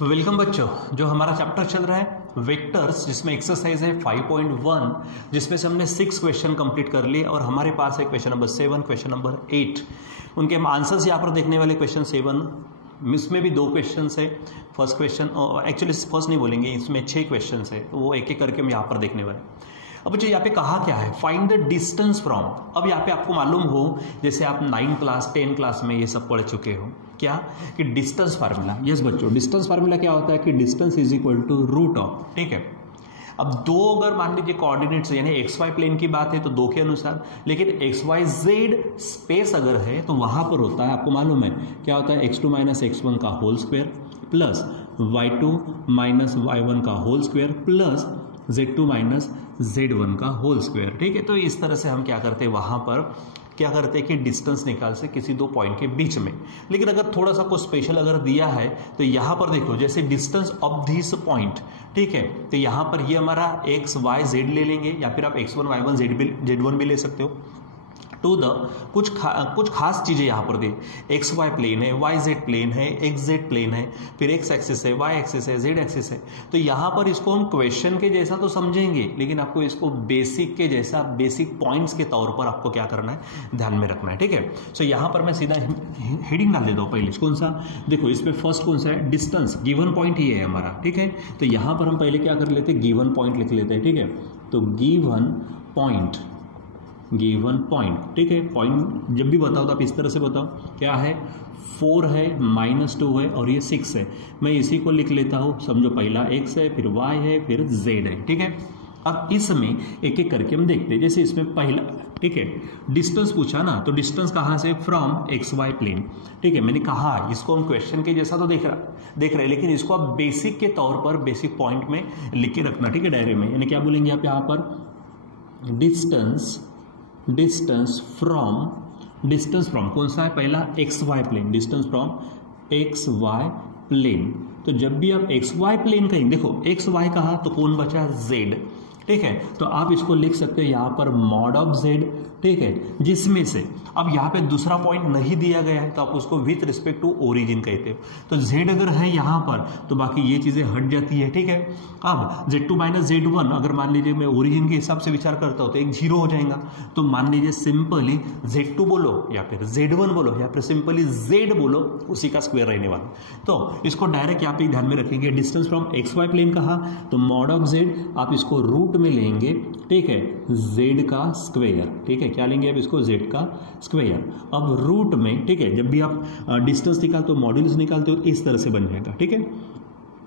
Welcome बच्चों, जो हमारा चैप्टर चल रहा है वेक्टर्स, जिसमें एक्सरसाइज है 5.1, जिसमें से हमने 6 क्वेश्चन कंप्लीट कर लिए और हमारे पास है क्वेश्चन नंबर 7, क्वेश्चन नंबर 8। उनके हम आंसर्स यहाँ पर देखने वाले। क्वेश्चन 7 इसमें भी 2 क्वेश्चन है। फर्स्ट क्वेश्चन, एक्चुअली फर्स्ट नहीं बोलेंगे, इसमें 6 क्वेश्चन है, तो वो एक एक करके हम यहाँ पर देखने वाले। अब बच्चों यहाँ पे कहा क्या है, फाइंड द डिस्टेंस फ्रॉम। अब यहाँ पे आपको मालूम हो, जैसे आप 9 क्लास 10 क्लास में ये सब पढ़ चुके हो, क्या कि डिस्टेंस फार्मूला। यस बच्चों, डिस्टेंस फार्मूला क्या होता है कि distance is equal to root of, ठीक है। अब दो अगर मान लीजिए कोऑर्डिनेट्स यानी एक्स वाई प्लेन की बात है तो 2 के अनुसार, लेकिन एक्स वाई जेड स्पेस अगर है तो वहां पर होता है, आपको मालूम है क्या होता है, x2 माइनस x1 का whole square plus y2 minus y1 का whole square plus z2 minus z1 का होल स्क्वायर, ठीक है। तो इस तरह से हम क्या करते हैं, वहां पर क्या करते हैं कि डिस्टेंस निकाल से किसी 2 पॉइंट के बीच में। लेकिन अगर थोड़ा सा कुछ स्पेशल अगर दिया है तो यहां पर देखो, जैसे डिस्टेंस ऑफ दिस पॉइंट, ठीक है, तो यहां पर ये हमारा एक्स वाई जेड ले लेंगे, या फिर आप x1 y1 z1 भी ले सकते हो। टू द कुछ खास चीजें यहां पर दे, एक्स वाई प्लेन है, वाई जेड प्लेन है, एक्स जेड प्लेन है, फिर एक्स एक्सिस है, वाई एक्सिस है, जेड एक्सिस है। तो यहां पर इसको हम क्वेश्चन के जैसा तो समझेंगे, लेकिन आपको इसको बेसिक के जैसा, बेसिक पॉइंट्स के तौर पर आपको क्या करना है, ध्यान में रखना है, ठीक है। सो यहां पर मैं सीधा हेडिंग डाल देता हूं पहले। कौन सा देखो, इसमें फर्स्ट कौन सा है, डिस्टेंस, गिवन पॉइंट ये है हमारा, ठीक है। तो यहां पर हम पहले क्या कर लेते हैं, गिवन पॉइंट लिख लेते हैं, ठीक है। तो गिवन पॉइंट, ठीक है। पॉइंट जब भी बताओ तो आप इस तरह से बताओ, क्या है, 4 है, -2 है और ये 6 है। मैं इसी को लिख लेता हूं, समझो पहला x है, फिर y है, फिर z है, ठीक है। अब इसमें एक एक करके हम देखते हैं। जैसे इसमें पहला, ठीक है, डिस्टेंस पूछा ना, तो डिस्टेंस कहां से, फ्रॉम एक्स वाई प्लेन, ठीक है। मैंने कहा इसको हम क्वेश्चन के जैसा तो देख रहे हैं, लेकिन इसको आप बेसिक के तौर पर, बेसिक पॉइंट में लिख के रखना, ठीक है, डायरी में। यानी क्या बोलेंगे आप यहाँ पर, डिस्टेंस फ्रॉम कौन सा है, पहला X Y plane, distance from X Y plane. तो जब भी आप एक्स वाई प्लेन कहेंगे, देखो एक्स वाई कहा तो कौन बचा, जेड, ठीक है। तो आप इसको लिख सकते हो यहां पर मॉड ऑफ जेड, ठीक है, जिसमें से अब यहां पे दूसरा पॉइंट नहीं दिया गया है तो आप उसको विथ रिस्पेक्ट टू ओरिजिन कहते हो। तो जेड अगर है यहां पर तो बाकी ये चीजें हट जाती है, ठीक है। अब z2 माइनस z1 अगर मान लीजिए मैं ओरिजिन के हिसाब से विचार करता हूं तो एक 0 हो जाएगा। तो मान लीजिए सिंपली z2 बोलो या फिर z1 बोलो या फिर सिंपली z बोलो, उसी का स्क्वायर रहने वाला। तो इसको डायरेक्ट यहाँ पे ध्यान में रखेंगे, distance from X Y plane कहा तो मॉड ऑफ जेड, आप इसको रूट में लेंगे, ठीक है, z का स्क्वायर, ठीक है। क्या लेंगे अब इसको, z का स्क्वायर। अब रूट में, ठीक है, जब भी आप डिस्टेंस निकालते हो, मॉड्यूलस निकालते हो, इस तरह से बन जाएगा, ठीक है।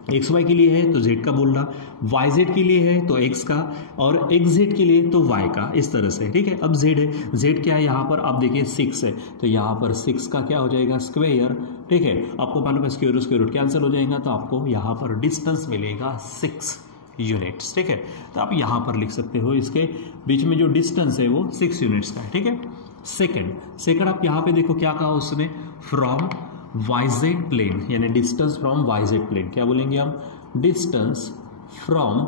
एक्स वाई के लिए है तो z का बोलना, वाई जेड के लिए है तो x का, और एक्स जेड के लिए तो y का, इस तरह से, ठीक है। अब z है, z क्या है यहाँ पर, आप देखिए 6 है, तो यहाँ पर 6 का क्या हो जाएगा, स्क्वायर, ठीक है। आपको मालूम है स्क्वायर रूट कैंसिल हो जाएगा, तो आपको यहाँ पर डिस्टेंस मिलेगा 6 यूनिट्स, ठीक है। तो आप यहां पर लिख सकते हो, इसके बीच में जो डिस्टेंस है वो 6 यूनिट्स का है, ठीक है। सेकंड आप यहां पे देखो क्या कहा उसने, फ्रॉम वाईजेड प्लेन, यानी डिस्टेंस फ्रॉम वाईजेड प्लेन। क्या बोलेंगे हम, डिस्टेंस फ्रॉम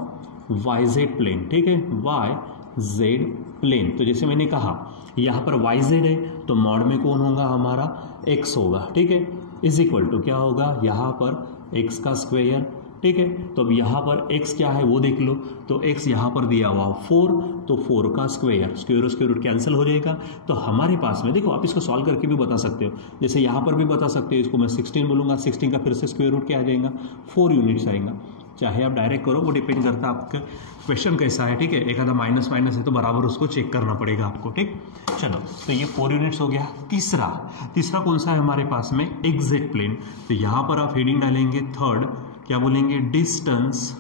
वाईजेड प्लेन, ठीक है, वाईजेड प्लेन। तो जैसे मैंने कहा यहां पर वाईजेड है तो मॉड में कौन होगा, हमारा x होगा, ठीक है, इज इक्वल टू क्या होगा, यहां पर x का स्क्वायर, ठीक है। तो अब यहाँ पर x क्या है वो देख लो, तो x यहाँ पर दिया हुआ 4, तो 4 का स्क्वायर रूट कैंसिल हो जाएगा। तो हमारे पास में देखो, आप इसको सॉल्व करके भी बता सकते हो, जैसे यहाँ पर भी बता सकते हो, इसको मैं 16 बोलूँगा, 16 का फिर से स्क्वायर रूट क्या आ जाएगा, 4 यूनिट्स आएगा। चाहे आप डायरेक्ट करो, वो डिपेंड करता है आपका क्वेश्चन कैसा है, ठीक है। एक आधा माइनस है तो बराबर उसको चेक करना पड़ेगा आपको, ठीक। चलो, तो ये 4 यूनिट्स हो गया। तीसरा कौन सा है हमारे पास में, एक्स प्लेन। तो यहाँ पर आप हेडिंग डालेंगे थर्ड, क्या बोलेंगे, डिस्टेंस,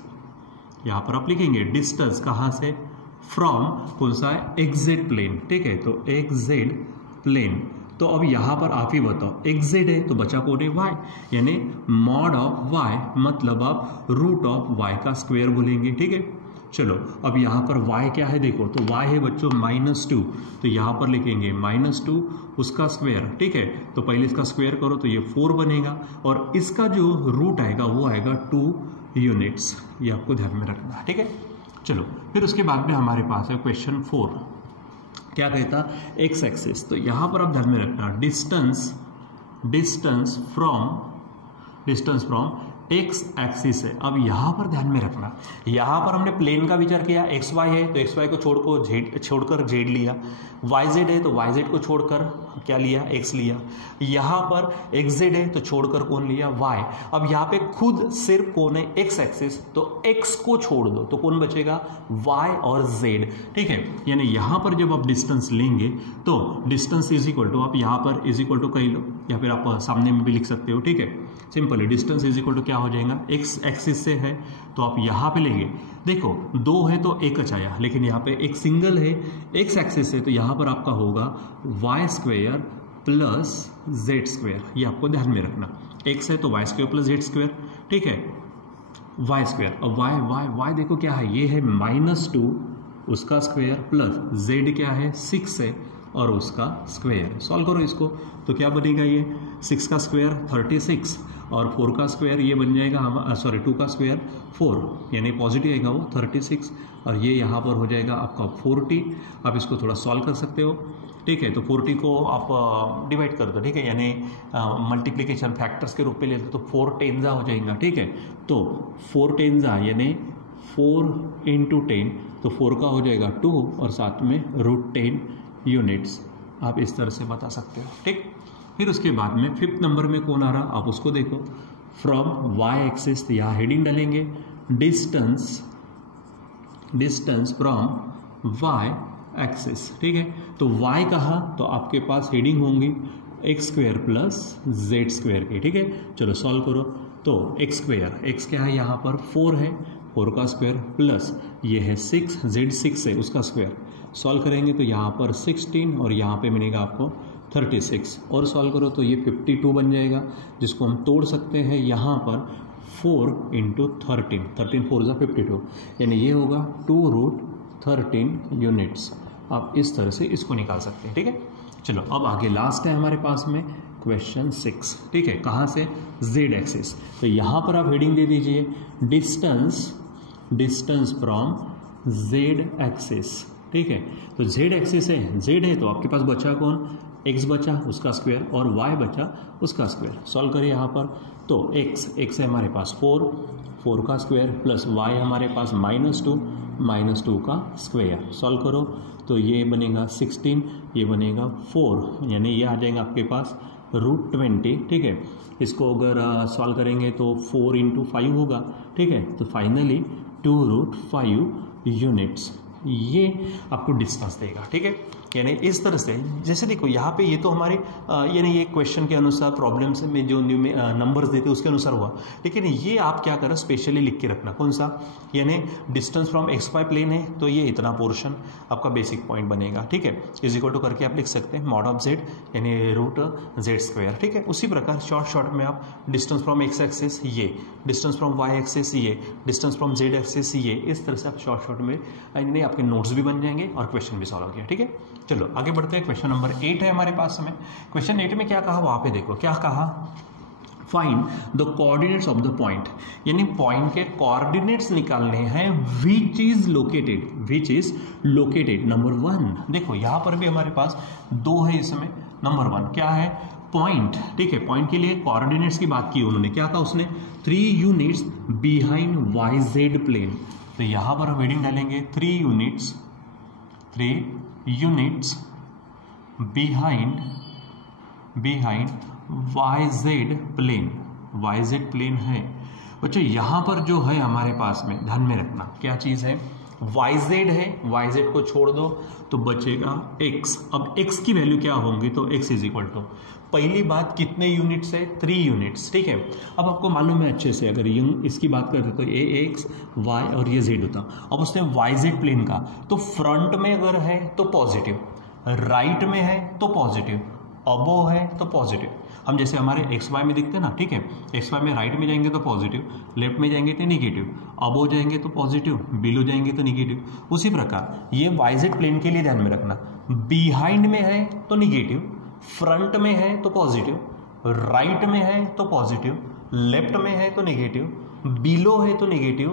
यहां पर आप लिखेंगे डिस्टेंस कहां से, फ्रॉम कौन सा है, एक्सजेड प्लेन, ठीक है। तो एक्सजेड प्लेन, तो अब यहां पर आप ही बताओ, एक्सजेड है तो बचा कौन है, वाई, यानी मॉड ऑफ वाई, मतलब आप रूट ऑफ वाई का स्क्वायर बोलेंगे, ठीक है। चलो, अब यहां पर y क्या है देखो, तो y है बच्चों -2, तो यहां पर लिखेंगे -2 उसका स्क्वायर, ठीक है। तो पहले इसका स्क्वायर करो तो ये 4 बनेगा, और इसका जो रूट आएगा वो आएगा 2 यूनिट्स, ये आपको ध्यान में रखना है, ठीक है। चलो, फिर उसके बाद में हमारे पास है क्वेश्चन 4, क्या कहता, एक्स एक्सिस। तो यहां पर आप ध्यान में रखना, डिस्टेंस फ्रॉम एक्स एक्सिस है। अब यहाँ पर ध्यान में रखना, यहाँ पर हमने प्लेन का विचार किया, एक्स वाई है तो एक्स वाई को छोड़कर जेड लिया, वाई जेड है तो वाई जेड को छोड़कर क्या लिया, एक्स लिया। यहाँ पर एक्स जेड है तो छोड़कर कौन लिया, वाई। अब यहाँ पे खुद सिर्फ कौन है, एक्स एक्सिस, तो एक्स को छोड़ दो तो कौन बचेगा, वाई और जेड। ठीक है, यानी यहाँ पर जब आप डिस्टेंस लेंगे तो डिस्टेंस इज इक्वल टू, आप यहाँ पर इज इक्वल टू कही लो या फिर आप सामने में भी लिख सकते हो। ठीक है, सिंपल है, डिस्टेंस इज इक्वल टू क्या हो जाएगा, एक्स एक्सिस से है तो आप यहाँ पे लेंगे, देखो 2 है तो एक आया, लेकिन यहाँ पे एक सिंगल है, एक्स एक्सिस से, तो यहाँ पर आपका होगा Y square plus Z square. ये आपको ध्यान में रखना, एक्स है तो Y square plus Z square. ठीक है, वाई स्क्वेयर, अब वाई वाई वाई देखो क्या है, ये है -2 उसका स्क्वेयर प्लस जेड क्या है 6 है और उसका स्क्वेयर। सॉल्व करो इसको तो क्या बनेगा, ये 6 का स्क्वेयर 36 और 4 का स्क्वेयर ये बन जाएगा 2 का स्क्वेयर 4, यानी पॉजिटिव आएगा वो 36 और ये यहाँ पर हो जाएगा आपका 40। आप इसको थोड़ा सॉल्व कर सकते हो। ठीक है, तो 40 को आप डिवाइड कर दो। ठीक है, यानी मल्टीप्लिकेशन फैक्टर्स के रूप में लेते तो 4 10 हो जाएगा। ठीक है, तो 4 10 यानी 4 × 10, तो 4 का हो जाएगा 2 और साथ में √10 यूनिट्स। आप इस तरह से बता सकते हो। ठीक, फिर उसके बाद में 5th नंबर में कौन आ रहा, आप उसको देखो, फ्रॉम वाई एक्सिस, तो यहाँ हेडिंग डालेंगे डिस्टेंस फ्रॉम वाई एक्सिस। ठीक है, तो y कहा तो आपके पास हेडिंग होंगी x square plus Z square की। ठीक है, चलो सॉल्व करो तो एक्स स्क्वेयर, एक्स क्या है यहाँ पर 4 है, 4 का स्क्वायर प्लस ये है 6, जेड 6 है उसका स्क्वायर। सॉल्व करेंगे तो यहाँ पर 16 और यहाँ पे मिलेगा आपको 36 और सॉल्व करो तो ये 52 बन जाएगा, जिसको हम तोड़ सकते हैं यहाँ पर 4 × 13, 13 4 = 52, यानी ये होगा 2√13 यूनिट्स। आप इस तरह से इसको निकाल सकते हैं। ठीक है, चलो अब आगे लास्ट है हमारे पास में क्वेश्चन 6। ठीक है, कहाँ से, जेड एक्सिस, तो यहाँ पर आप हेडिंग दे दीजिए डिस्टेंस फ्रॉम जेड एक्सिस। ठीक है, तो जेड एक्सिस है, जेड है तो आपके पास बचा कौन, एक्स बचा उसका स्क्वायर और वाई बचा उसका स्क्वायर। सॉल्व करिए यहाँ पर तो एक्स है हमारे पास 4 का स्क्वायर प्लस वाई हमारे पास -2 का स्क्वायर। सॉल्व करो तो ये बनेगा 16, ये बनेगा 4, यानी ये आ जाएगा आपके पास √20। ठीक है, इसको अगर सॉल्व करेंगे तो 4 × 5 होगा। ठीक है, तो फाइनली 2√5 यूनिट्स ये आपको डिस्टेंस देगा। ठीक है, यानी इस तरह से, जैसे देखो यहाँ पे ये तो हमारे यानी ये क्वेश्चन के अनुसार प्रॉब्लम्स में जो नंबर्स देते हैं उसके अनुसार हुआ, लेकिन ये आप क्या करो स्पेशली लिख के रखना, कौन सा, यानी distance from X Y plane है तो ये इतना पोर्शन आपका बेसिक पॉइंट बनेगा। ठीक है, इज इक्वल टू करके आप लिख सकते हैं mod ऑफ जेड यानी √z²। ठीक है, उसी प्रकार शॉर्ट में आप डिस्टेंस फ्रॉम एक्स एक्सिस ये, डिस्टेंस फ्रॉम वाई एक्सिस ये, डिस्टेंस फ्रॉम जेड एक्सिस ये, इस तरह से आप शॉर्ट में यानी आपके नोट्स भी बन जाएंगे और क्वेश्चन भी सॉल्व हो गया। ठीक है, चलो आगे बढ़ते हैं। क्वेश्चन नंबर 8 है हमारे पास में। क्वेश्चन 8 में क्या कहा, वहां पे देखो क्या कहा, find the coordinates of the point, यानी पॉइंट के कोऑर्डिनेट्स निकालने हैं, विच इज लोकेटेड नंबर 1। देखो यहां पर भी हमारे पास 2 है, इसमें नंबर 1 क्या है, पॉइंट। ठीक है, पॉइंट के लिए कोऑर्डिनेट्स की बात की उन्होंने, क्या कहा उसने, 3 units behind Y Z plane. तो यहां पर हम हेडिंग डालेंगे 3 units behind Y Z plane है। बच्चों यहाँ पर जो है हमारे पास में ध्यान में रखना क्या चीज़ है, वाई जेड है, वाई जेड को छोड़ दो तो बचेगा x। अब x की वैल्यू क्या होंगी, तो x इज इक्वल टू, पहली बात कितने यूनिट्स है, 3 यूनिट्स। ठीक है, अब आपको मालूम है अच्छे से, अगर इसकी बात करते तो ये x y और ये z होता। अब उसने वाई जेड प्लेन का, तो फ्रंट में अगर है तो पॉजिटिव, राइट में है तो पॉजिटिव, अबो है तो पॉजिटिव। हम जैसे हमारे एक्स वाई में दिखते हैं ना। ठीक है, एक्स वाई में राइट में जाएंगे तो पॉजिटिव, लेफ्ट में जाएंगे तो निगेटिव, अबो जाएंगे तो पॉजिटिव, बिलो जाएंगे तो निगेटिव। उसी प्रकार ये वाई जेड प्लेन के लिए ध्यान में रखना, बिहाइंड में है तो निगेटिव, फ्रंट में है तो पॉजिटिव, राइट में है तो पॉजिटिव, लेफ्ट में है तो निगेटिव, बिलो है तो निगेटिव,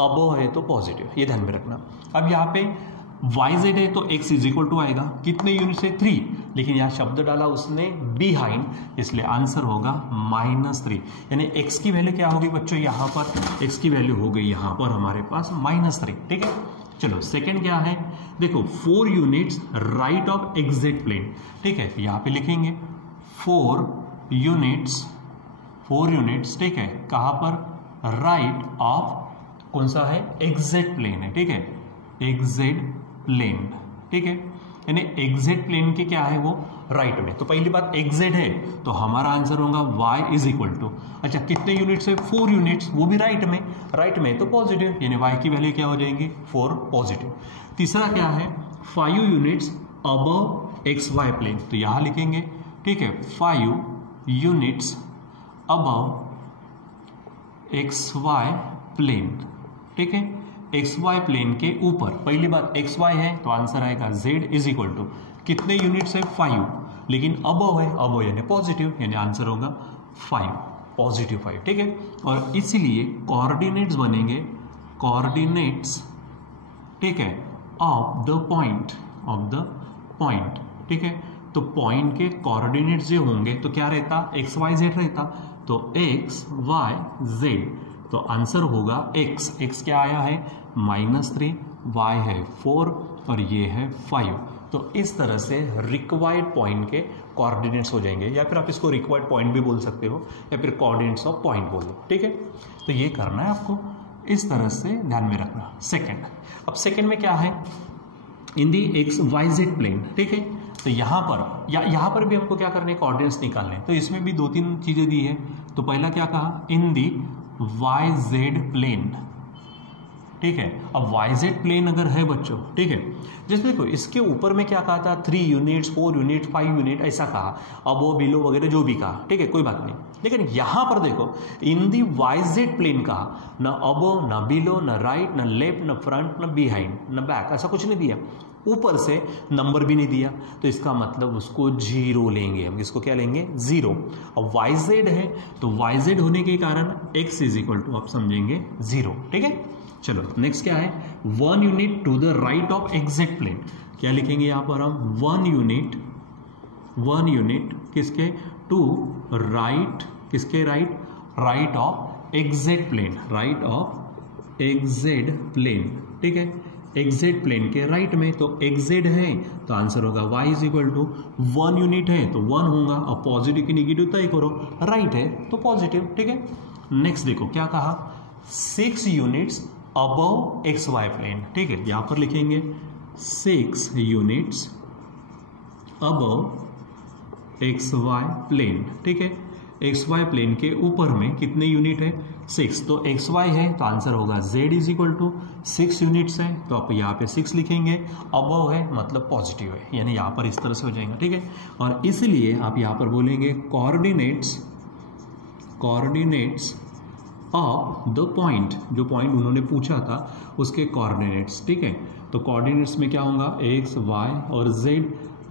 अबो है तो पॉजिटिव। ये ध्यान में रखना। अब यहाँ पे वाई जेड है तो एक्स इज इक्वल टू आएगा, कितने यूनिट से 3, लेकिन यहाँ शब्द डाला उसने बिहाइंड, इसलिए आंसर होगा -3। यानी x की वैल्यू क्या होगी बच्चों, यहाँ पर x की वैल्यू हो गई यहाँ पर हमारे पास -3। ठीक है, चलो सेकंड क्या है, देखो 4 units right of exact plane. ठीक है, यहाँ पे लिखेंगे 4 यूनिट्स, ठीक है, कहाँ पर, राइट ऑफ, कौन सा है, एग्जैक्ट प्लेन है। ठीक है, एग्जैक्ट प्लेन। ठीक है, यानी एग्जैक्ट प्लेन के क्या है वो, राइट में। तो पहली बात एग्जैक्ट है तो हमारा आंसर होगा y इज इक्वल टू, अच्छा कितने यूनिट्स है, 4 यूनिट्स, वो भी राइट में तो पॉजिटिव, यानी y की वैल्यू क्या हो जाएगी, 4 पॉजिटिव। तीसरा क्या है, 5 units above X Y plane, तो यहां लिखेंगे, ठीक है, 5 units above X Y plane. ठीक है, एक्स वाई प्लेन के ऊपर, पहली बात एक्स वाई है तो आंसर आएगा z इज इक्वल टू, कितने यूनिट्स है, 5, लेकिन अबव है, अबव यानी पॉजिटिव, यानी आंसर होगा 5, पॉजिटिव 5। ठीक है, और इसीलिए कोऑर्डिनेट्स बनेंगे, कोऑर्डिनेट्स, ठीक है, ऑफ द पॉइंट, ठीक है, तो पॉइंट के कोऑर्डिनेट्स जो होंगे तो क्या रहता, एक्स वाई जेड रहता, तो एक्स वाई जेड, तो आंसर होगा x क्या आया है -3, y है 4 और ये है 5। तो इस तरह से रिक्वायर्ड पॉइंट के कोऑर्डिनेट्स हो जाएंगे, या फिर आप इसको रिक्वायर्ड पॉइंट भी बोल सकते हो, या फिर कोऑर्डिनेट्स ऑफ पॉइंट बोल दो। ठीक है, तो ये करना है आपको, इस तरह से ध्यान में रखना। सेकंड, अब सेकंड में क्या है, इन दी एक्स वाई जेड प्लेन। ठीक है, तो यहाँ पर भी हमको क्या करने, कोऑर्डिनेट्स निकालने, तो इसमें भी 2-3 चीजें दी है। तो पहला क्या कहा, इन दी वाई जेड प्लेन। ठीक है, अब वाई जेड प्लेन अगर है बच्चों, ठीक है, जैसे देखो इसके ऊपर में क्या कहा था, 3 यूनिट्स, 4 यूनिट, 5 यूनिट ऐसा कहा, अब वो बिलो वगैरह जो भी कहा, ठीक है, कोई बात नहीं। लेकिन यहां पर देखो इन दी वाई जेड प्लेन कहा, ना अबो, ना बिलो, ना राइट, ना लेफ्ट, ना फ्रंट, ना बिहाइंड, ना बैक, ऐसा कुछ नहीं दिया, ऊपर से नंबर भी नहीं दिया, तो इसका मतलब उसको 0 लेंगे हम, इसको क्या लेंगे, 0। अब वाई जेड है तो वाई जेड होने के कारण x इज इक्वल टू, आप समझेंगे 0। ठीक है, चलो नेक्स्ट क्या है, 1 unit to the right of exact plane, क्या लिखेंगे यहां पर हम, 1 यूनिट किसके, टू राइट, किसके right, right of exact plane, right of exact plane. ठीक है, एग्जैक्ट प्लेन के राइट में, तो एग्जैक्ट है तो आंसर होगा y is equal to, 1 unit है तो 1 होगा, अब पॉजिटिव की निगेटिव तय करो, राइट है तो पॉजिटिव। ठीक है, नेक्स्ट देखो क्या कहा, 6 units above X Y plane. ठीक है, यहां पर लिखेंगे 6 units above X Y plane. ठीक है, एक्स वाई प्लेन के ऊपर में कितने यूनिट है, 6, तो एक्स वाई है तो आंसर होगा z is equal to 6 units है, तो आप यहाँ पे 6 लिखेंगे, अबव है मतलब पॉजिटिव है, यानी यहाँ पर इस तरह से हो जाएगा। ठीक है, और इसलिए आप यहाँ पर बोलेंगे कोऑर्डिनेट्स ऑफ द पॉइंट, जो पॉइंट उन्होंने पूछा था उसके कोऑर्डिनेट्स। ठीक है, तो कोऑर्डिनेट्स में क्या होगा, x, y और z,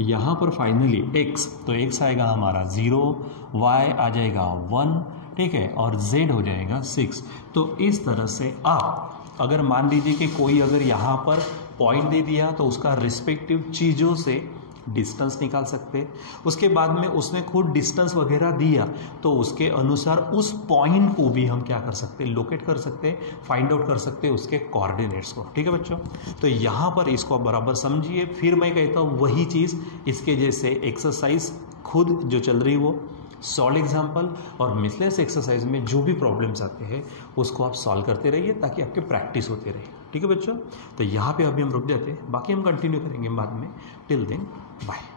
यहाँ पर फाइनली x, तो x आएगा हमारा 0, y आ जाएगा 1, ठीक है, और z हो जाएगा 6। तो इस तरह से आप अगर मान लीजिए कि कोई अगर यहाँ पर पॉइंट दे दिया तो उसका रिस्पेक्टिव चीज़ों से डिस्टेंस निकाल सकते हैं, उसके बाद में उसने खुद डिस्टेंस वगैरह दिया तो उसके अनुसार उस पॉइंट को भी हम क्या कर सकते हैं, लोकेट कर सकते हैं, फाइंड आउट कर सकते हैं उसके कोऑर्डिनेट्स को। ठीक है बच्चों, तो यहाँ पर इसको बराबर समझिए, फिर मैं कहता हूँ वही चीज़ इसके जैसे एक्सरसाइज खुद जो चल रही वो सॉल्व एग्जाम्पल, और मिसलेनियस एक्सरसाइज में जो भी प्रॉब्लम्स आते हैं उसको आप सॉल्व करते रहिए ताकि आपके प्रैक्टिस होते रहे। ठीक है बच्चों, तो यहाँ पे अभी हम रुक जाते हैं, बाकी हम कंटिन्यू करेंगे बाद में। Till then bye.